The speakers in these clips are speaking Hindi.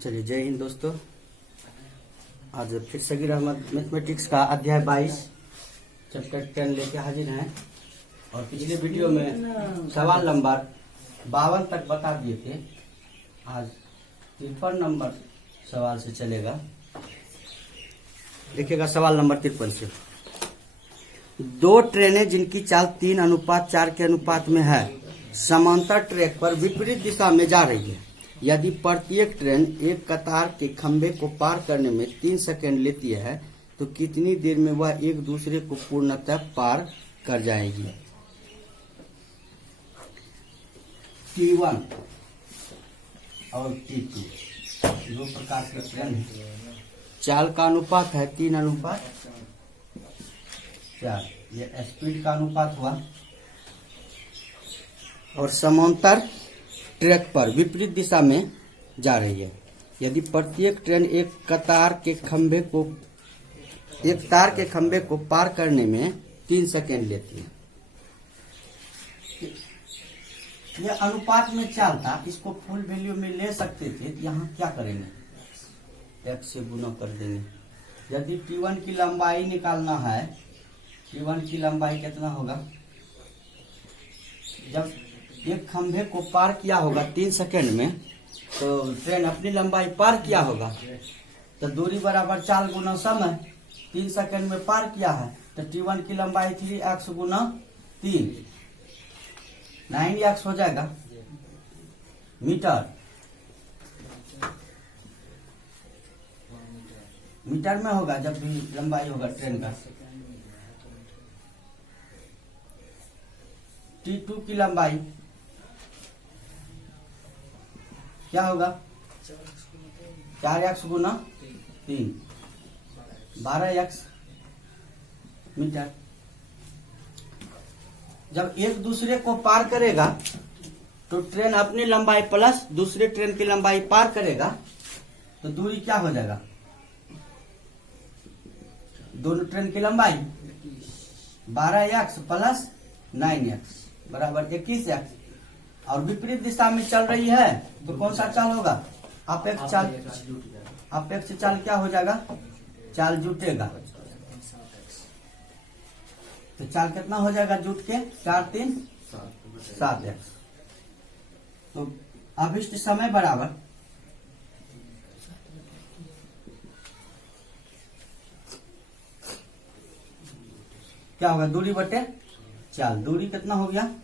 चलिए, जय हिंद दोस्तों। आज फिर सगीर अहमद मैथमेटिक्स का अध्याय 22 चैप्टर 10 लेके हाजिर हैं। और पिछले वीडियो में सवाल नंबर 52 तक बता दिए थे। आज 53 नंबर सवाल से चलेगा। देखिएगा सवाल नंबर 53 से। दो ट्रेनें जिनकी चाल 3:4 के अनुपात में है, समांतर ट्रैक पर विपरीत दिशा में जा रही है। यदि प्रत्येक ट्रेन एक कतार के खंभे को पार करने में 3 सेकंड लेती है, तो कितनी देर में वह एक दूसरे को पूर्णतः पार कर जाएगी। T1 और T2 दो प्रकार के ट्रेन है। चाल का अनुपात है 3:4। ये स्पीड का अनुपात हुआ। और समांतर ट्रैक पर विपरीत दिशा में जा रही है। यदि प्रत्येक ट्रेन एक तार के खंभे को पार करने में 3 सेकंड लेती है। यह अनुपात में चाल था, इसको फुल वैल्यू में ले सकते थे। यहाँ क्या करेंगे, x से गुना कर देंगे। यदि T1 की लंबाई निकालना है, T1 की लंबाई कितना होगा, जब एक खंभे को पार किया होगा 3 सेकंड में, तो ट्रेन अपनी लंबाई पार किया होगा, तो दूरी बराबर चाल गुना समय। 3 सेकंड में पार किया है, तो T1 की लंबाई 3x गुना 3 9x हो जाएगा मीटर। मीटर में होगा जब भी लंबाई होगा ट्रेन का। T2 की लंबाई क्या होगा, 4x गुना 3 12x मीटर। जब एक दूसरे को पार करेगा, तो ट्रेन अपनी लंबाई प्लस दूसरे ट्रेन की लंबाई पार करेगा, तो दूरी क्या हो जाएगा, दोनों ट्रेन की लंबाई 12x प्लस 9x बराबर 21x। और विपरीत दिशा में चल रही है, तो कौन सा चाल होगा, अपेक्ष चाल। अपेक्ष चाल क्या हो जाएगा, चाल जुटेगा। तो चाल कितना हो जाएगा जुट के, 4 3 7x। तो अभिष्ट समय बराबर क्या होगा, दूरी बटे चाल। दूरी कितना हो गया,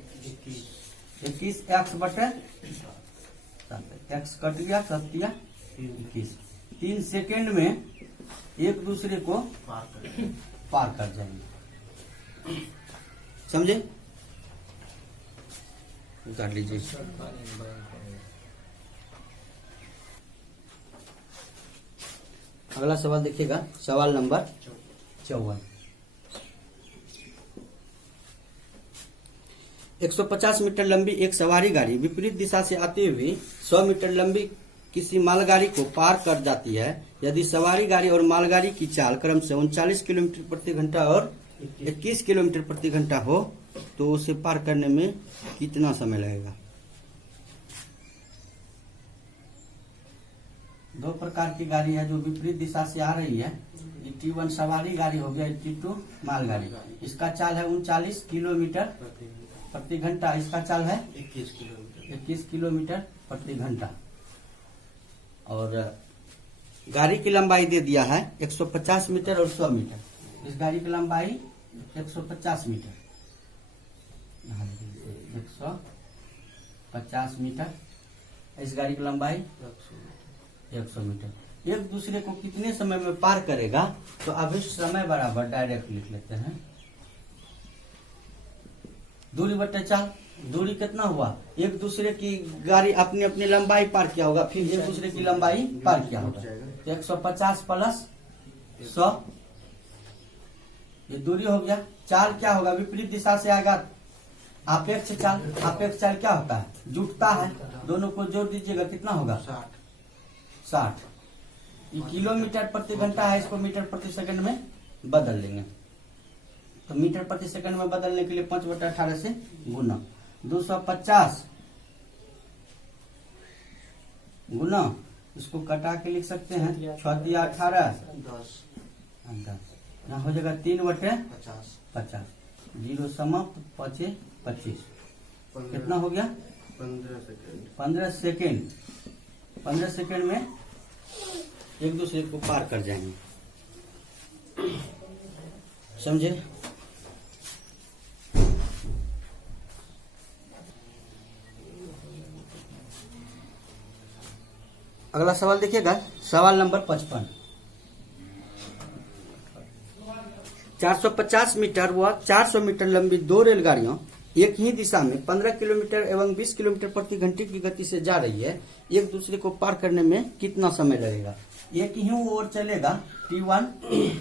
21x बटे 7x कट गया, 7 21। 3 सेकेंड में एक दूसरे को पार कर जाएंगे। समझे, उतार लीजिए। अगला सवाल देखिएगा, सवाल नंबर 54। 150 मीटर लंबी एक सवारी गाड़ी विपरीत दिशा से आते हुए 100 मीटर लंबी किसी मालगाड़ी को पार कर जाती है। यदि सवारी गाड़ी और मालगाड़ी की चाल क्रमशः 39 किलोमीटर प्रति घंटा और 21 किलोमीटर प्रति घंटा हो, तो उसे पार करने में कितना समय लगेगा। दो प्रकार की गाड़ी है जो विपरीत दिशा से आ रही है। T1 सवारी गाड़ी हो गया, T2 मालगाड़ी। इसका चाल है 39 किलोमीटर प्रति घंटा, इसका चाल है 21 किलोमीटर प्रति घंटा। और गाड़ी की लंबाई दे दिया है 150 मीटर और 100 मीटर। इस गाड़ी की लंबाई 150 मीटर, 150 मीटर। इस गाड़ी की लंबाई 100 मीटर। एक दूसरे को कितने समय में पार करेगा, तो अभिष्ट समय बराबर डायरेक्ट लिख लेते हैं, दूरी बटे चाल। दूरी कितना हुआ, एक दूसरे की गाड़ी अपनी अपनी लंबाई पार किया होगा, फिर एक दूसरे की लंबाई पार किया होगा, तो 150 प्लस 100 ये दूरी हो गया। चाल क्या होगा, विपरीत दिशा से आएगा, अपेक्ष चाल। अपेक्ष चाल क्या होता है, जुटता है। दोनों को जोड़ दीजिएगा, कितना होगा, 60। ये किलोमीटर प्रति घंटा है, इसको मीटर प्रति सेकंड में बदल लेंगे। तो मीटर प्रति सेकंड में बदलने के लिए 5/18 से गुना 250 गुना, इसको कटा के लिख सकते हैं 6 × 18 10 यहाँ हो जाएगा 3/50 50 जीरो समाप्त 5 25 कितना हो गया 15 सेकंड 15 सेकेंड 15 सेकेंड में एक दूसरे को पार कर जाएंगे, समझे। अगला सवाल देखिएगा, सवाल नंबर 55। 450 मीटर व 400 मीटर लंबी दो रेलगाड़ियों एक ही दिशा में 15 किलोमीटर एवं 20 किलोमीटर प्रति घंटे की गति से जा रही है। एक दूसरे को पार करने में कितना समय लगेगा। एक ही ओर चलेगा T1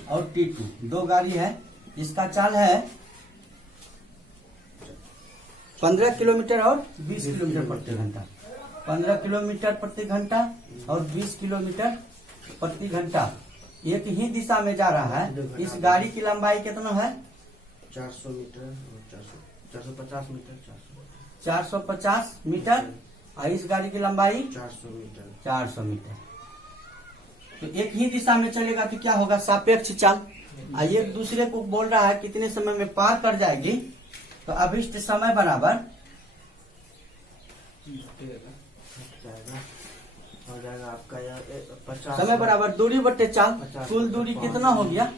और T2, दो गाड़ी है। इसका चाल है 15 किलोमीटर और 20 किलोमीटर प्रति घंटा। 15 किलोमीटर प्रति घंटा और 20 किलोमीटर प्रति घंटा एक ही दिशा में जा रहा है। इस गाड़ी की लंबाई कितना है 400 मीटर 450 मीटर 450 मीटर और इस गाड़ी की लंबाई 400 मीटर। तो एक ही दिशा में चलेगा तो क्या होगा, सापेक्ष चाल। एक दूसरे को बोल रहा है कितने समय में पार कर जाएगी, तो अभिष्ट समय बराबर हो जाएगा आपका 50 समय बराबर दूरी बटे चाल। कुल दूरी कितना हो गया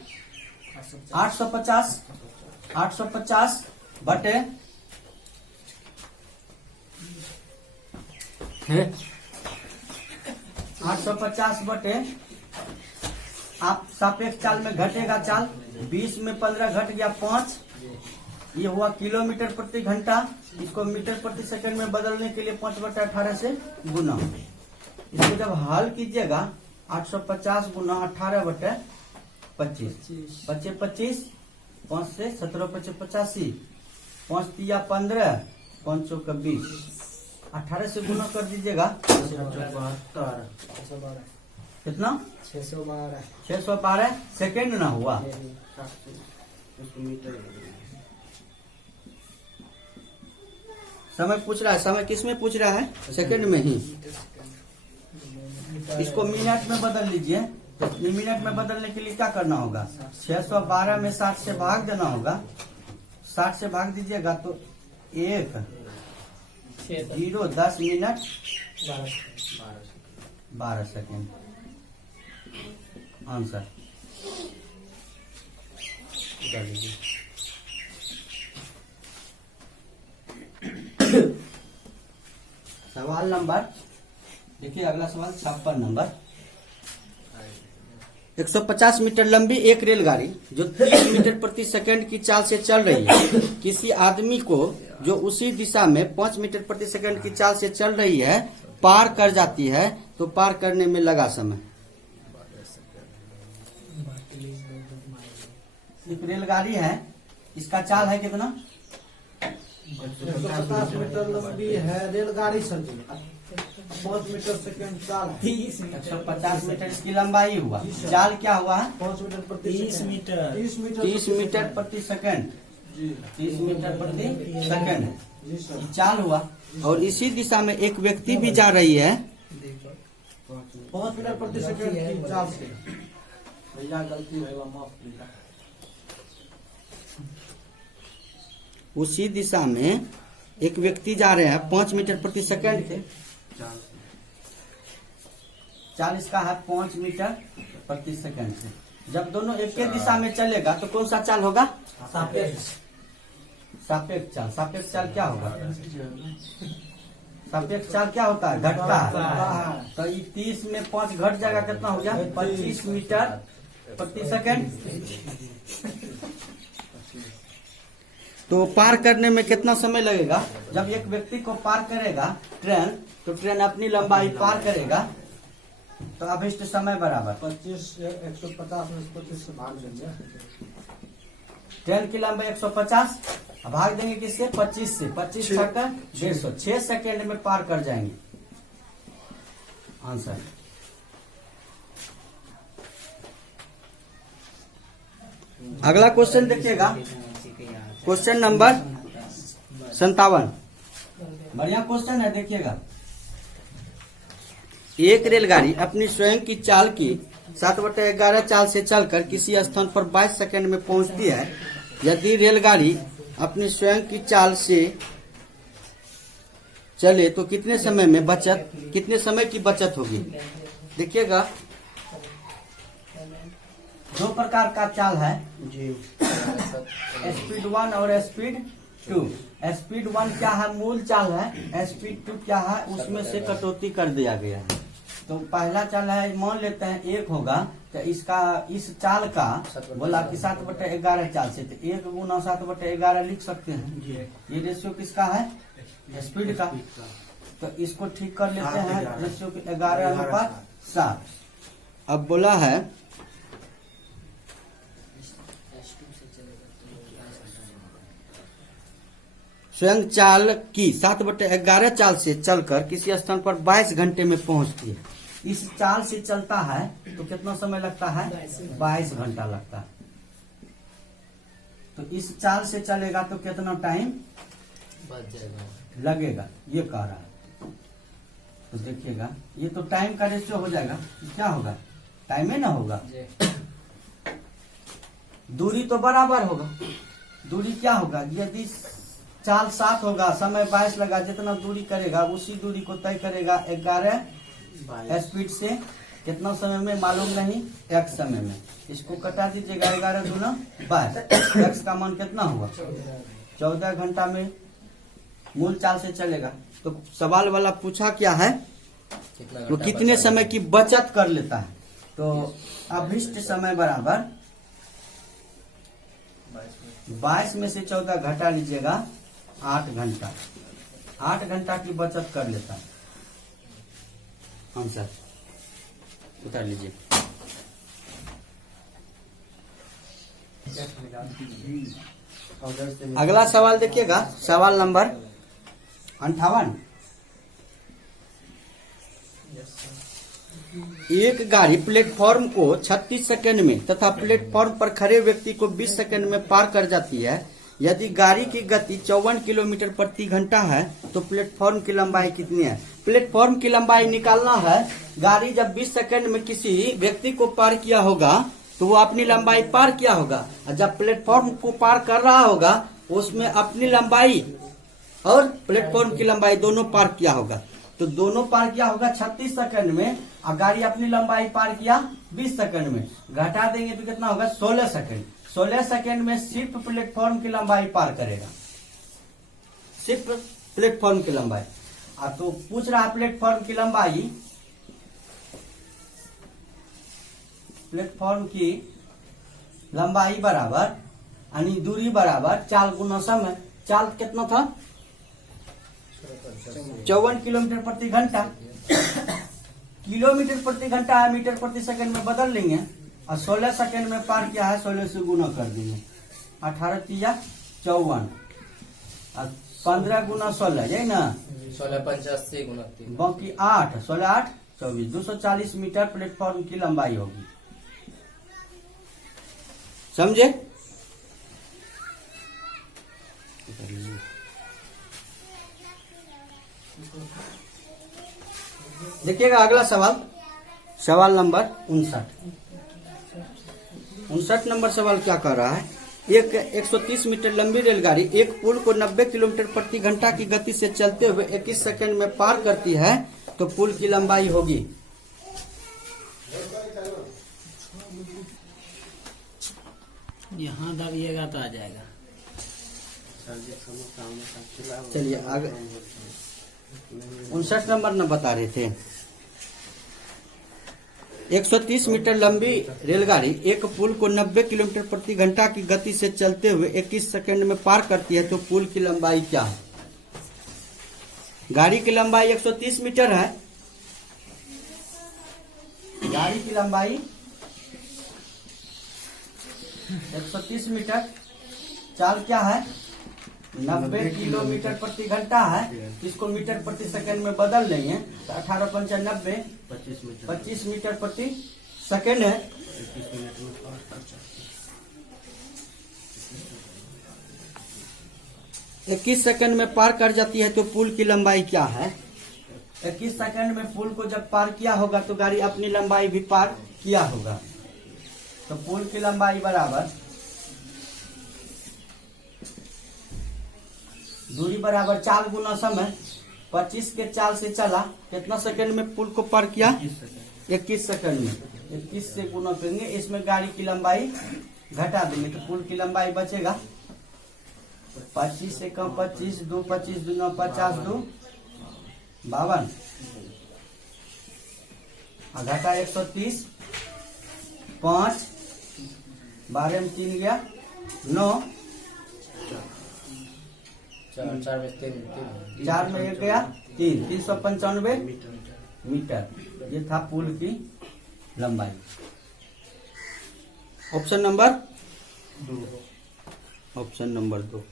850 बटे 850 बटे, आप सापेक्ष चाल में घटेगा चाल, 20 में 15 घट गया 5, ये हुआ किलोमीटर प्रति घंटा। इसको मीटर प्रति सेकंड में बदलने के लिए 5/18 से गुना। इसको जब हल कीजिएगा 850 गुना 18/25 25 25 5 से 17 5 85 5 × 15 5 × 20 18 से गुना कर दीजिएगा 72 कितना 612 सेकेंड ना हुआ। समय पूछ रहा है, समय किसमें पूछ रहा है, सेकंड में ही। इसको मिनट में बदल लीजिए। मिनट में बदलने के लिए क्या करना होगा, 612 में 60 से भाग देना होगा। 60 से भाग दीजिएगा तो 1 0 10 मिनट 12 सेकेंड आंसर कर लीजिए। सवाल नंबर देखिए, अगला सवाल 56 नंबर। 150 मीटर लंबी एक रेलगाड़ी जो 30 मीटर प्रति सेकंड की चाल से चल रही है, किसी आदमी को जो उसी दिशा में 5 मीटर प्रति सेकंड की चाल से चल रही है पार कर जाती है, तो पार करने में लगा समय। एक रेलगाड़ी है, इसका चाल है कितना 150 मीटर लंबी है रेलगाड़ी सर जी, 5 मीटर सेकंड चाल है। 150 मीटर इसकी लंबाई हुआ, चाल क्या हुआ है 5 मीटर प्रति 30 मीटर 30 मीटर प्रति सेकंड 30 मीटर प्रति सेकंड जी सर। चाल हुआ। और इसी दिशा में एक व्यक्ति भी जा रही है 5 मीटर प्रति सेकंड की चाल से। भैया गलती हुआ, माफ कीजिए। उसी दिशा में एक व्यक्ति जा रहे हैं 5 मीटर प्रति सेकंड के, चाल इसका है 5 मीटर प्रति सेकंड से। जब दोनों एक ही दिशा में चलेगा तो कौन सा चाल होगा, सापेक्ष चाल। सापेक्ष चाल क्या होगा, सापेक्ष चाल क्या होता है, घटता है। तो ये 30 में 5 घट जाएगा, कितना हो गया 25 मीटर प्रति सेकंड। तो पार करने में कितना समय लगेगा, जब एक व्यक्ति को पार करेगा ट्रेन, तो ट्रेन अपनी लंबाई पार करेगा, तो अभिष्ट समय बराबर 25 150 में 25 से भाग देंगे। ट्रेन की लंबाई 150, भाग देंगे किससे 25 से, 25 छक्का 150, 6 सेकेंड में पार कर जाएंगे। आंसर अगला क्वेश्चन देखिएगा, क्वेश्चन नंबर 57। बढ़िया क्वेश्चन है, देखिएगा। एक रेलगाड़ी अपनी स्वयं की चाल की 7/11 चाल से चलकर किसी स्थान पर 22 सेकंड में पहुंचती है। यदि रेलगाड़ी अपनी स्वयं की चाल से चले तो कितने समय की बचत होगी? देखिएगा, दो प्रकार का चाल है जी। स्पीड 1 और स्पीड 2। स्पीड 1 क्या है? मूल चाल है। स्पीड 2 क्या है? उसमें से कटौती कर दिया गया है। तो पहला चाल है, मान लेते हैं 1 होगा, तो इसका इस चाल का बोला कि 7/11 चाल से, तो 1 गुना 7/11 लिख सकते हैं। जी। ये रेशियो किसका है? स्पीड का। तो इसको ठीक कर लेते हैं, रेशियो 11:7। अब बोला है स्वयं चाल की 7/11 चाल से चलकर किसी स्थान पर 22 घंटे में पहुंचती है। इस चाल से चलता है तो कितना समय लगता है? 22 घंटा लगता है। तो इस चाल से चलेगा तो कितना टाइम बच जाएगा, लगेगा, ये कह रहा है। तो देखिएगा, ये तो टाइम का रेशियो हो जाएगा। क्या होगा? टाइम ही ना होगा, दूरी तो बराबर होगा। दूरी क्या होगा? यदि चाल 7 होगा, समय 22 लगा, जितना दूरी करेगा उसी दूरी को तय करेगा 11 स्पीड से। कितना समय में मालूम नहीं, x समय में। इसको कटा दीजिएगा, 11 दूना 22। x का मान कितना हुआ? 14 घंटा में मूल चाल से चलेगा। तो सवाल वाला पूछा क्या है? वो कितने समय की बचत कर लेता है। तो अभिष्ट समय बराबर 22 में से 14 घटा लीजिएगा, 8 घंटा। 8 घंटा की बचत कर लेता है। आंसर उतार लीजिए। अगला सवाल देखिएगा, सवाल नंबर 58। एक गाड़ी प्लेटफॉर्म को 36 सेकंड में तथा प्लेटफॉर्म पर खड़े व्यक्ति को 20 सेकंड में पार कर जाती है। यदि गाड़ी की गति 54 किलोमीटर प्रति घंटा है तो प्लेटफॉर्म की लंबाई कितनी है? प्लेटफॉर्म की लंबाई निकालना है। गाड़ी जब 20 सेकंड में किसी व्यक्ति को पार किया होगा तो वो अपनी लंबाई पार किया होगा, और जब प्लेटफॉर्म को पार कर रहा होगा उसमें अपनी लंबाई और प्लेटफॉर्म की लंबाई दोनों पार किया होगा। तो दोनों पार किया होगा 36 सेकंड में, और गाड़ी अपनी लंबाई पार किया 20 सेकंड में। घटा देंगे तो कितना होगा? 16 सेकंड। 16 सेकंड में सिर्फ प्लेटफॉर्म की लंबाई पार करेगा, सिर्फ प्लेटफॉर्म की लंबाई। तो पूछ रहा है प्लेटफॉर्म की लंबाई, प्लेटफॉर्म की लंबाई बराबर यानी दूरी बराबर चाल गुना समय। चाल कितना था? 54 किलोमीटर प्रति घंटा। किलोमीटर प्रति घंटा है, मीटर प्रति सेकंड में बदल लेंगे, और 16 सेकंड में पार किया है, 16 से गुना कर देंगे। 18 तिया 54 और 15 गुना 16, यही ना? 16 85 गुना 3, बाकी 8, 16 8 24, 240 मीटर प्लेटफॉर्म की लंबाई होगी। समझे? देखिएगा अगला सवाल, सवाल नंबर 59। 59 नंबर सवाल क्या कर रहा है? एक 130 मीटर लंबी रेलगाड़ी एक पुल को 90 किलोमीटर प्रति घंटा की गति से चलते हुए 21 सेकंड में पार करती है, तो पुल की लंबाई होगी। यहाँ दबिएगा तो आ जाएगा। चलिए आगे 59 नंबर न बता रहे थे। 130 मीटर लंबी रेलगाड़ी एक पुल को 90 किलोमीटर प्रति घंटा की गति से चलते हुए 21 सेकंड में पार करती है, तो पुल की लंबाई क्या है? गाड़ी की लंबाई 130 मीटर है। गाड़ी की लंबाई 130 मीटर, चाल क्या है? 90 किलोमीटर प्रति घंटा है। इसको मीटर प्रति सेकंड में बदल लेंगे तो 18 पंचा 90, 25 मीटर प्रति सेकंड है। 21 सेकंड में पार कर जाती है, तो पुल की लंबाई क्या है? 21 सेकंड में पुल को जब पार किया होगा तो गाड़ी अपनी लंबाई भी पार किया होगा। तो पुल की लंबाई बराबर दूरी बराबर चाल गुना समय। 25 के चाल से चला, कितना सेकंड में पुल को पार किया? 21 सेकंड में। 21 से गुना करेंगे, इसमें गाड़ी की लंबाई घटा देंगे तो पुल की लंबाई बचेगा 25 से कम 25, 2 25 2 50 2 52 घटा 130 5 12 में 3 गया 9 चार में तीन 4 में 1 गया 3 395 मीटर। ये था पुल की लंबाई। Option number 2। Option number 2।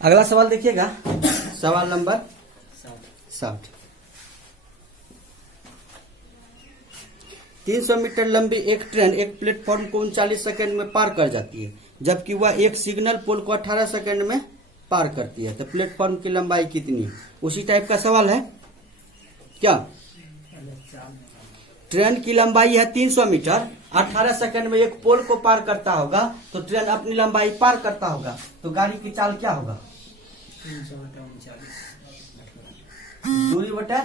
अगला सवाल देखिएगा, सवाल नंबर 60। 300 मीटर लंबी एक ट्रेन एक प्लेटफॉर्म को 39 सेकंड में पार कर जाती है, जबकि वह एक सिग्नल पोल को 18 सेकंड में पार करती है। तो प्लेटफॉर्म की लंबाई कितनी? उसी टाइप का सवाल है क्या? ट्रेन की लंबाई है 300 मीटर, 18 सेकंड में एक पोल को पार करता होगा तो ट्रेन अपनी लंबाई पार करता होगा, तो गाड़ी की चाल क्या होगा? 300 बटा 39 दूरी बटा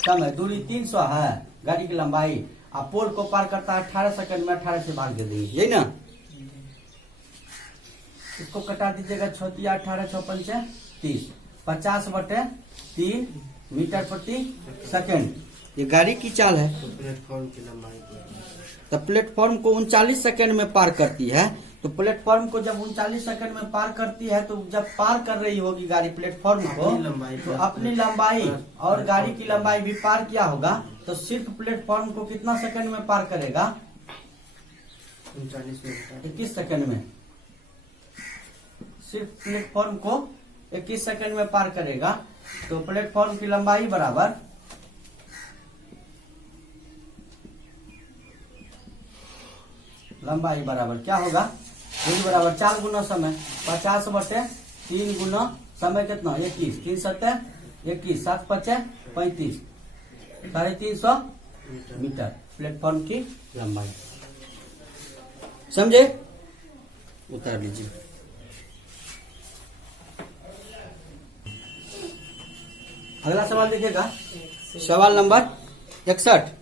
समय। दूरी 300 है, गाड़ी की लंबाई, आप पोल को पार करता है 18 सेकंड में, 18 से भाग दे देंगे, यही ना? इसको कटा दीजिएगा, 6 18 6 5 30, 50 बटे 3 मीटर प्रति सेकंड। ये गाड़ी की चाल है। तो प्लेटफॉर्म की लंबाई तो प्लेटफॉर्म को 39 सेकंड में पार करती है, तो प्लेटफॉर्म को जब 39 सेकंड में पार करती है तो जब पार कर रही होगी गाड़ी प्लेटफॉर्म को, अपनी लंबाई तो अपनी लंबाई और गाड़ी की लंबाई भी पार किया होगा, तो सिर्फ प्लेटफॉर्म को कितना सेकंड में पार करेगा? 39 मिनट। 21 सेकंड में। सिर्फ प्लेटफॉर्म को 21 सेकंड में पार करेगा, तो प्लेटफॉर्म की लंबाई बराबर क्या होगा? दूरी बराबर 4 गुना समय, 50 बटे 3 गुना समय कितना? 21, 3 7 21, 7 5 35, 350 मीटर प्लेटफॉर्म की लंबाई। समझे? उतार लीजिए। अगला सवाल देखिएगा, सवाल नंबर 61।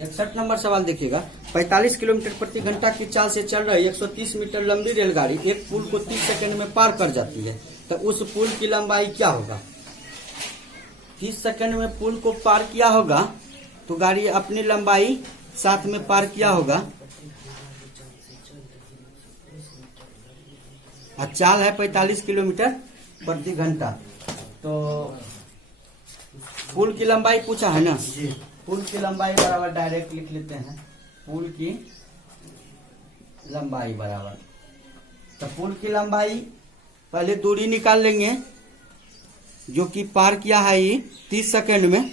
61 नंबर सवाल देखिएगा। 45 किलोमीटर प्रति घंटा की चाल से चल रही 130 मीटर लंबी रेलगाड़ी एक पुल को 30 सेकंड में पार कर जाती है, तो उस पुल की लंबाई क्या होगा? 30 सेकंड में पुल को पार किया होगा तो गाड़ी अपनी लंबाई साथ में पार किया होगा। और चाल है 45 किलोमीटर प्रति घंटा। तो पुल की लंबाई पूछा है ना? पुल की लंबाई बराबर डायरेक्ट लिख लेते हैं, पुल की लंबाई बराबर, तो पुल की लंबाई पहले दूरी निकाल लेंगे जो कि पार किया है ये 30 सेकंड में,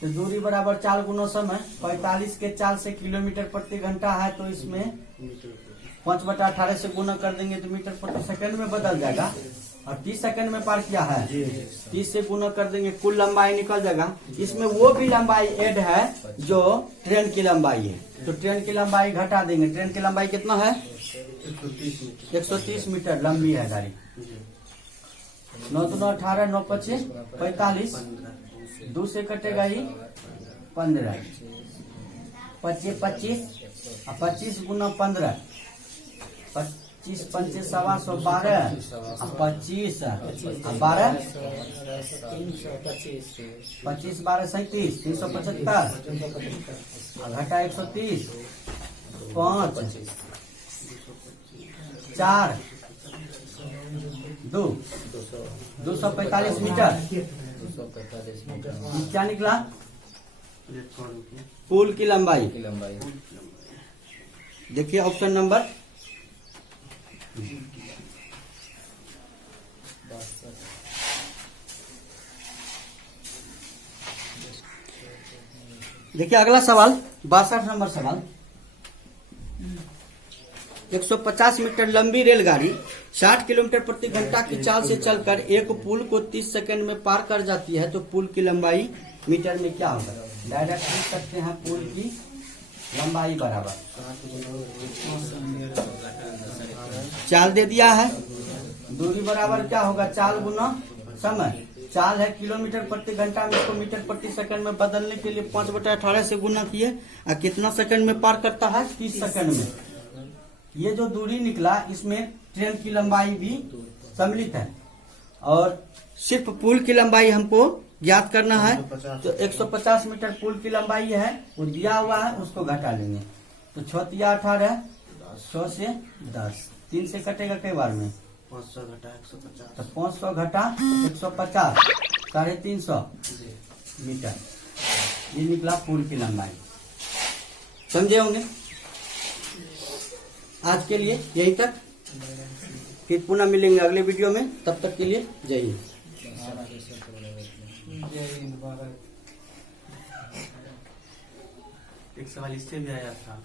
तो दूरी बराबर 4 गुना समय। 45 के चाल से किलोमीटर प्रति घंटा है, तो इसमें 5/18 से गुना कर देंगे तो मीटर प्रति सेकंड में बदल जाएगा। और 30 सेकंड में पार किया है, 30 से गुना कर देंगे, कुल लंबाई निकल जाएगा। इसमें वो भी लंबाई ऐड है जो ट्रेन की लंबाई है, तो ट्रेन की लंबाई घटा देंगे। ट्रेन की लंबाई कितना है? 130 मीटर लंबी है गाड़ी। 9 2 18, 9 25 45, 2 से कटेगा ही 15, 25 25 25 गुना 15, 25 5 सवा 112, 25 12 25 12 37, 375 घटा 130, 5 4 2 245 मीटर। क्या निकला? प्लेटफॉर्म की पुल की लंबाई। देखिए ऑप्शन नंबर देखिए अगला सवाल 62 नंबर सवाल। 150 मीटर लंबी रेलगाड़ी 60 किलोमीटर प्रति घंटा की चाल से चलकर एक पुल को 30 सेकंड में पार कर जाती है तो पुल की लंबाई मीटर में क्या होगा? डायरेक्ट लिख सकते हैं पुल की लंबाई बराबर चाल दे दिया है, दूरी बराबर क्या होगा? चाल गुना समय। चाल है किलोमीटर प्रति घंटा में, इसको मीटर प्रति सेकंड में बदलने के लिए 5/18 से गुना किए और कितना सेकंड में पार करता है? 30 सेकंड में। ये जो दूरी निकला इसमें ट्रेन की लंबाई भी सम्मिलित है और सिर्फ पुल की लंबाई हमको ज्ञात करना है। तो 150 मीटर पुल की लंबाई है, वो दिया हुआ है, उसको घटा लेंगे। तो 6 या 18 100 से 10 3 से कटेगा कई बार में 500 घटा 150 तो 500 घटा 150 350 मीटर। ये निकला पुल की लंबाई। समझे होंगे? आज के लिए यही तक, फिर पुनः मिलेंगे अगले वीडियो में। तब तक के लिए जय हिंद। जय हिंद भारत। एक सवाल इससे भी आया था।